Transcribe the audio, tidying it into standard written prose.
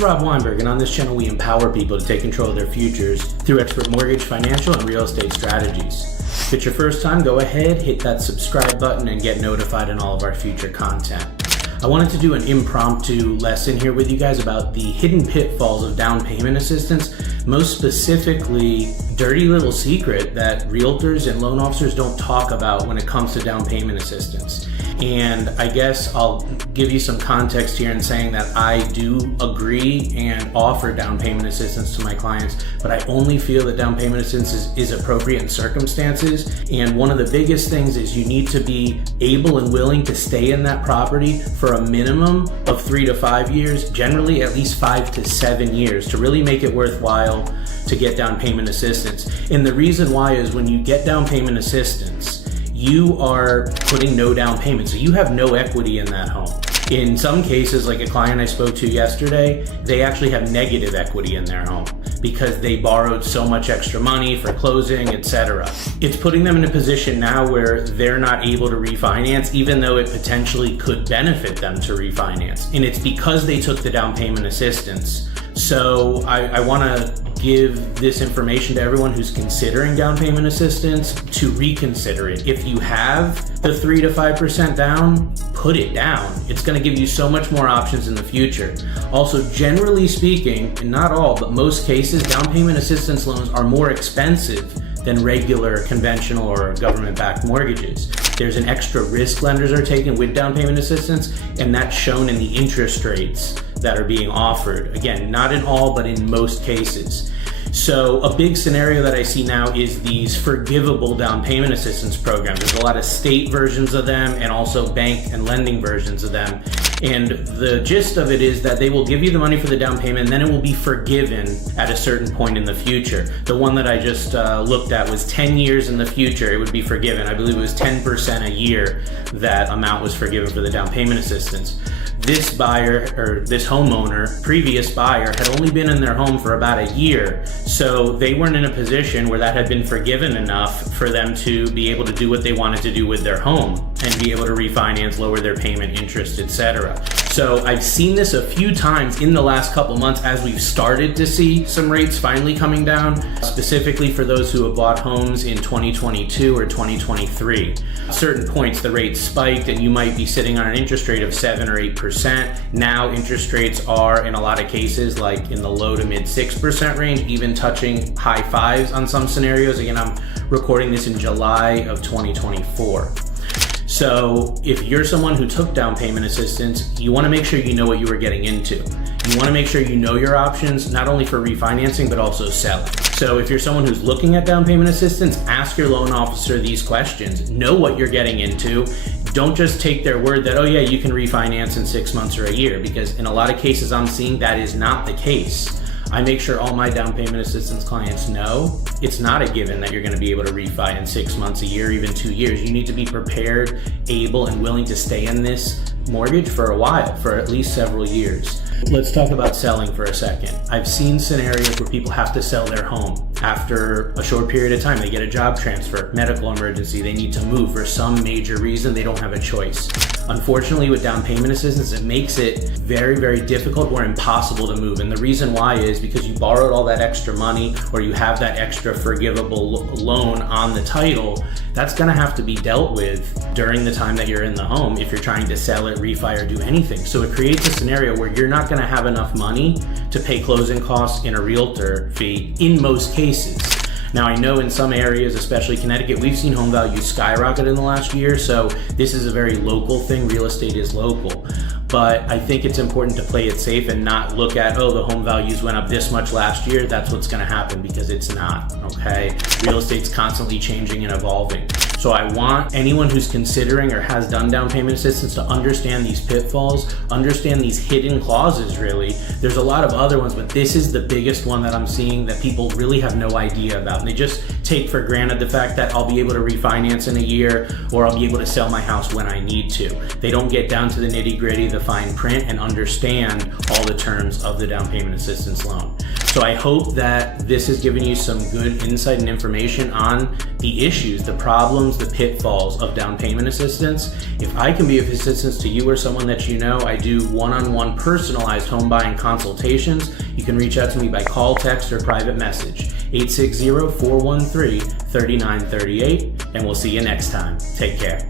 is Rob Weinberg, and on this channel we empower people to take control of their futures through expert mortgage, financial, and real estate strategies. If it's your first time, go ahead, hit that subscribe button, and get notified on all of our future content. I wanted to do an impromptu lesson here with you guys about the hidden pitfalls of down payment assistance, most specifically, dirty little secret that realtors and loan officers don't talk about when it comes to down payment assistance. And I guess I'll give you some context here in saying that I do agree and offer down payment assistance to my clients, but I only feel that down payment assistance is appropriate in circumstances. And one of the biggest things is you need to be able and willing to stay in that property for a minimum of 3 to 5 years, generally at least 5 to 7 years, to really make it worthwhile to get down payment assistance. And the reason why is when you get down payment assistance, you are putting no down payment. So you have no equity in that home. In some cases, like a client I spoke to yesterday, they actually have negative equity in their home because they borrowed so much extra money for closing, etc. It's putting them in a position now where they're not able to refinance, even though it potentially could benefit them to refinance. And it's because they took the down payment assistance. So I want to give this information to everyone who's considering down payment assistance to reconsider it. If you have the 3 to 5% down, put it down. It's going to give you so much more options in the future. Also, generally speaking, and not all, but most cases, down payment assistance loans are more expensive than regular conventional or government-backed mortgages. There's an extra risk lenders are taking with down payment assistance, and that's shown in the interest rates that are being offered. Again, not in all, but in most cases. So a big scenario that I see now is these forgivable down payment assistance programs. There's a lot of state versions of them and also bank and lending versions of them. And the gist of it is that they will give you the money for the down payment and then it will be forgiven at a certain point in the future. The one that I just looked at was 10 years in the future, it would be forgiven. I believe it was 10% a year that amount was forgiven for the down payment assistance. This buyer or this homeowner, previous buyer, had only been in their home for about a year. So they weren't in a position where that had been forgiven enough for them to be able to do what they wanted to do with their home and be able to refinance, lower their payment, interest, etc. So I've seen this a few times in the last couple months as we've started to see some rates finally coming down, specifically for those who have bought homes in 2022 or 2023. At certain points the rate spiked and you might be sitting on an interest rate of 7 or 8%. Now interest rates are in a lot of cases like in the low to mid 6% range, even touching high 5s on some scenarios. Again, I'm recording this in July of 2024. So if you're someone who took down payment assistance, you want to make sure you know what you were getting into. You want to make sure you know your options, not only for refinancing, but also selling. So if you're someone who's looking at down payment assistance, ask your loan officer these questions. Know what you're getting into. Don't just take their word that, oh yeah, you can refinance in 6 months or a year, because in a lot of cases I'm seeing that is not the case. I make sure all my down payment assistance clients know it's not a given that you're going to be able to refi in 6 months, a year, even 2 years. You need to be prepared, able, and willing to stay in this mortgage for a while, for at least several years. Let's talk about selling for a second. I've seen scenarios where people have to sell their home after a short period of time. They get a job transfer, medical emergency, they need to move for some major reason, they don't have a choice. Unfortunately, with down payment assistance, it makes it very, very difficult or impossible to move. And the reason why is because you borrowed all that extra money or you have that extra forgivable loan on the title, that's gonna have to be dealt with during the time that you're in the home if you're trying to sell it, refi, or do anything. So it creates a scenario where you're not gonna have enough money to pay closing costs and a realtor fee in most cases. Now I know in some areas, especially Connecticut, we've seen home values skyrocket in the last year, so this is a very local thing. Real estate is local. But I think it's important to play it safe and not look at, oh, the home values went up this much last year, that's what's gonna happen, because it's not, okay? Real estate's constantly changing and evolving. So I want anyone who's considering or has done down payment assistance to understand these pitfalls, understand these hidden clauses really. There's a lot of other ones, but this is the biggest one that I'm seeing that people really have no idea about. And they just take for granted the fact that I'll be able to refinance in a year or I'll be able to sell my house when I need to. They don't get down to the nitty gritty, the fine print, and understand all the terms of the down payment assistance loan. So I hope that this has given you some good insight and information on the issues, the problems, the pitfalls of down payment assistance. If I can be of assistance to you or someone that you know, I do one-on-one personalized home buying consultations. You can reach out to me by call, text, or private message, 860-413-3938, and we'll see you next time. Take care.